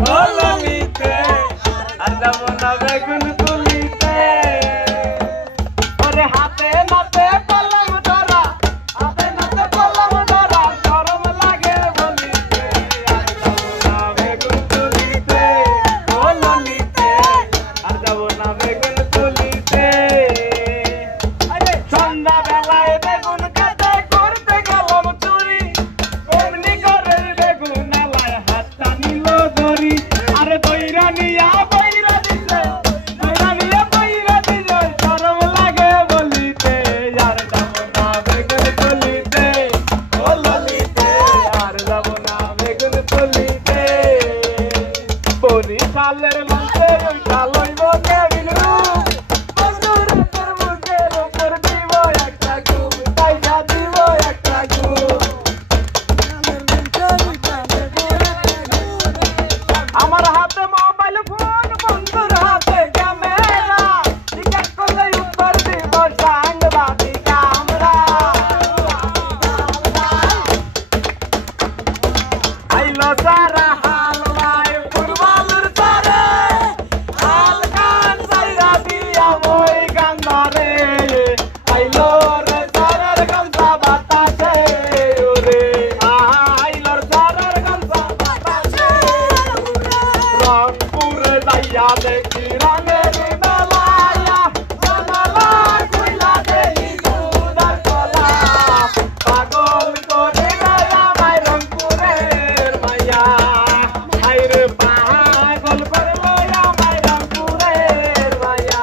কলমিতে আর যাব না বেগুন তুলিতে ওরে হাতে নাতে কলম ধরা হাতে নাতে কলম ধরা শরম লাগে বলিতে আর যাব না বেগুন তুলিতে কলমিতে আর যাব না বেগুন তুলিতে সন্ধ্যা বেলায় বেগুন কাটে করতে গেলাম চুরি এমনি করে বেগুন আলায় হাতটা নিল ধরি আরে দইরা নিয়া বইরা দিছে শরম লাগে বলিতে আর যাব না বেগুন তুলিতে ও ললিতে আর যাব না বেগুন তুলিতে বরিশালের লঞ্চে ওইটা লইব কেবিন রুম বন্ধুরা মুখের উপর দিব একটা ঘুম তাইটা দিব একটা ঘুম আমার হাতে মোবাইল ফোন বন্ধুর হাতে ক্যামেরা টিকেট করলে উপর দিব সাংবাদিক আমরা আইলো সারা হালওয়াই ফুটবলের তারে হাল গান সাইরা দিয়া মই গান ধরে আইলো রে সারার গামছা বাতাসে ওরে আইলো সারার গামছা বাতাসে রংপুরে যাইয়া দেখি রঙের মেলায়া জানালায় খুইলা দেখি দুধার কলা পাগল করে আমায় রংপুরের মাইয়া হাইরে পাগল করলো আমায় রংপুরের মাইয়া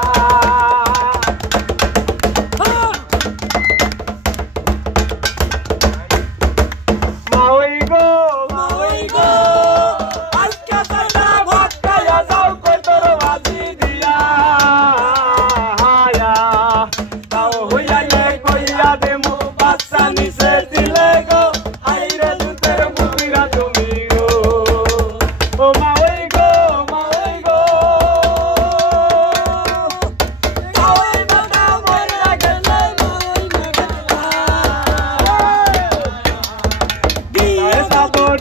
মাওই গো আজকে সাইনা ভাত খাইয়া যাও কই তোর বাজি দিয়া হায়া তাও হইয়ালে কইয়া দেমু বাচ্চা নিচে দিলে গো হাইরে দুধের মুদিরা তুমি গো ও মাওই গো মাওই বাবা মরিয়া গেলে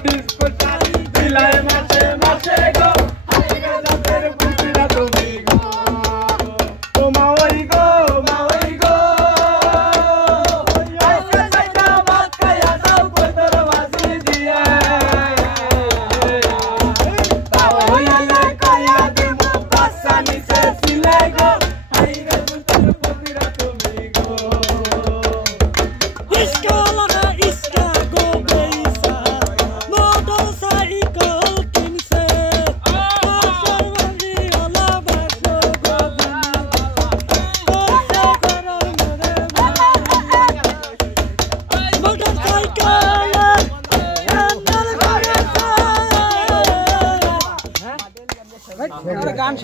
ডিস্কো চালি দিলায় মাসে মাসে গো হাইরে দুধের মুদিরা তুমি গো ও মাওই গো আজকে সাইনা ভাত খাইয়া যাও কই তোর বাজি দিয়া তাও হইয়ালে কইয়া দেমু বাচ্চা নিচে দিলে গো হাইরে দুধের মুদিরা তুমি গো গান